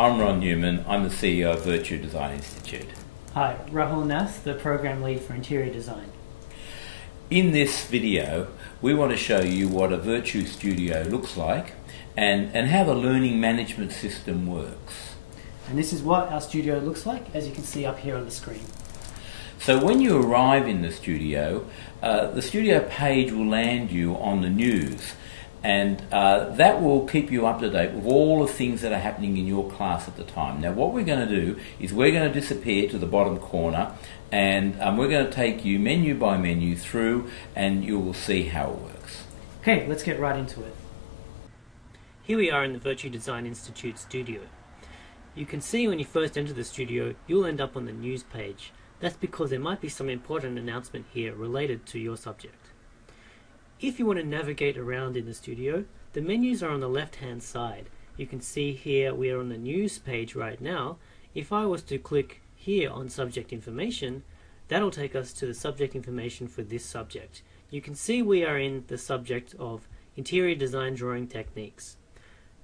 I'm Ron Newman. I'm the CEO of Virtu Design Institute. Hi, Rahul Nath, the Program Lead for Interior Design. In this video, we want to show you what a Virtu Studio looks like and how the learning management system works. And this is what our studio looks like, as you can see up here on the screen. So when you arrive in the studio page will land you on the news, and that will keep you up to date with all the things that are happening in your class at the time. Now what we're going to do is we're going to disappear to the bottom corner, and we're going to take you menu by menu through, and you will see how it works. Okay, let's get right into it. Here we are in the Virtu Design Institute studio. You can see when you first enter the studio, you'll end up on the news page. That's because there might be some important announcement here related to your subject. If you want to navigate around in the studio, the menus are on the left hand side. You can see here we are on the news page right now. If I was to click here on subject information, that'll take us to the subject information for this subject. You can see we are in the subject of interior design drawing techniques.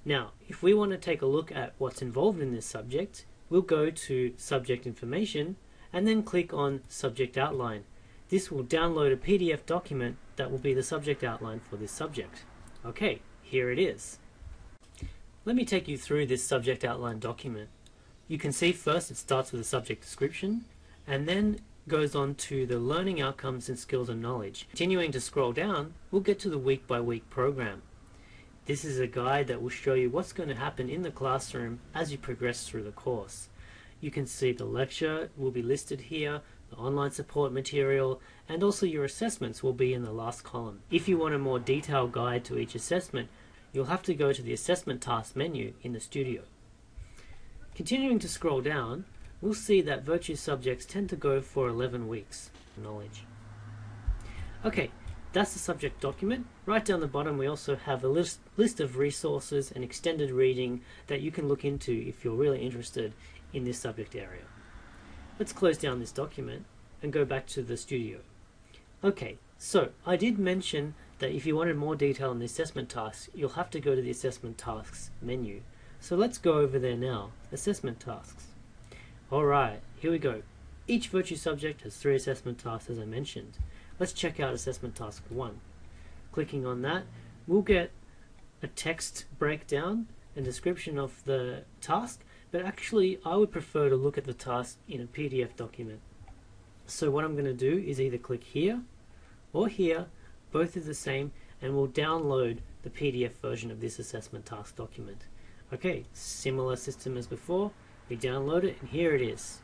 Now, if we want to take a look at what's involved in this subject, we'll go to subject information and then click on subject outline. This will download a PDF document that will be the subject outline for this subject. Okay, here it is. Let me take you through this subject outline document. You can see first it starts with a subject description and then goes on to the learning outcomes and skills and knowledge. Continuing to scroll down, we'll get to the week by week program. This is a guide that will show you what's going to happen in the classroom as you progress through the course. You can see the lecture will be listed here, the online support material, and also your assessments will be in the last column. If you want a more detailed guide to each assessment, you'll have to go to the assessment task menu in the studio. Continuing to scroll down, we'll see that Virtu subjects tend to go for 11 weeks knowledge. Okay, that's the subject document. Right down the bottom we also have a list of resources and extended reading that you can look into if you're really interested in this subject area. Let's close down this document and go back to the studio. Okay, so I did mention that if you wanted more detail on the assessment tasks, you'll have to go to the assessment tasks menu. So let's go over there now, assessment tasks. Alright, here we go. Each Virtu subject has 3 assessment tasks as I mentioned. Let's check out assessment task 1. Clicking on that, we'll get a text breakdown and description of the task, but actually I would prefer to look at the task in a PDF document. So what I'm going to do is either click here or here, both are the same, and we'll download the PDF version of this assessment task document. Okay, similar system as before, we download it and here it is.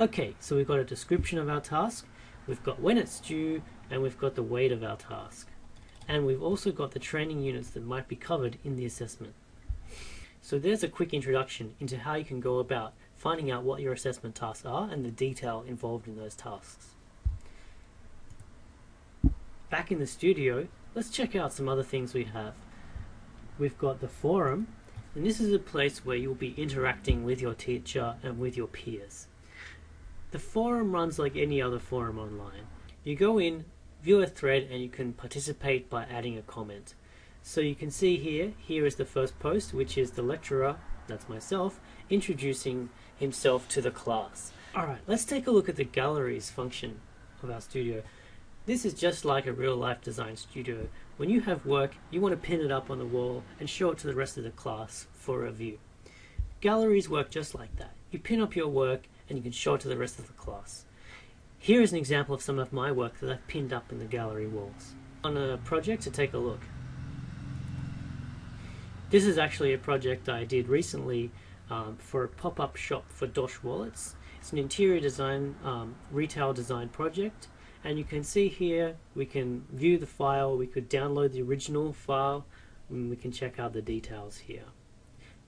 Okay, so we've got a description of our task, we've got when it's due, and we've got the weight of our task. And we've also got the training units that might be covered in the assessment. So there's a quick introduction into how you can go about finding out what your assessment tasks are and the detail involved in those tasks. Back in the studio, let's check out some other things we have. We've got the forum, and this is a place where you'll be interacting with your teacher and with your peers. The forum runs like any other forum online. You go in, view a thread, and you can participate by adding a comment. So you can see here is the first post, which is the lecturer, that's myself, introducing himself to the class. Alright, let's take a look at the galleries function of our studio. This is just like a real life design studio. When you have work, you want to pin it up on the wall and show it to the rest of the class for review. Galleries work just like that. You pin up your work and you can show it to the rest of the class. Here is an example of some of my work that I've pinned up in the gallery walls. On a project to take a look. This is actually a project I did recently for a pop-up shop for Dosh wallets. It's an interior design, retail design project, and you can see here we can view the file, we could download the original file, and we can check out the details here.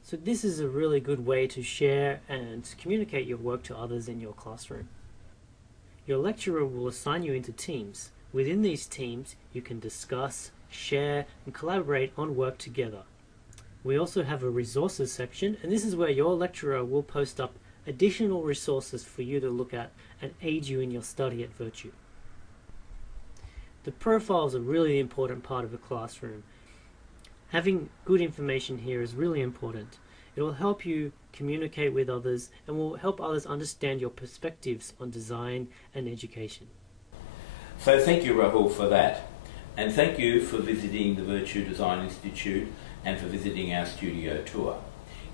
So this is a really good way to share and communicate your work to others in your classroom. Your lecturer will assign you into teams. Within these teams you can discuss, share, and collaborate on work together. We also have a resources section, and this is where your lecturer will post up additional resources for you to look at and aid you in your study at Virtu. The profile is a really important part of a classroom. Having good information here is really important. It will help you communicate with others and will help others understand your perspectives on design and education. So thank you, Rahul, for that. And thank you for visiting the Virtu Design Institute and for visiting our studio tour.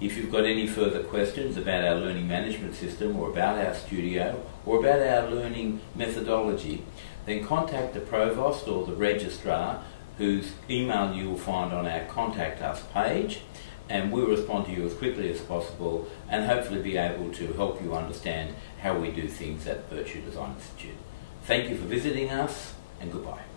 If you've got any further questions about our learning management system or about our studio or about our learning methodology, then contact the Provost or the Registrar, whose email you will find on our Contact Us page, and we'll respond to you as quickly as possible and hopefully be able to help you understand how we do things at Virtu Design Institute. Thank you for visiting us, and goodbye.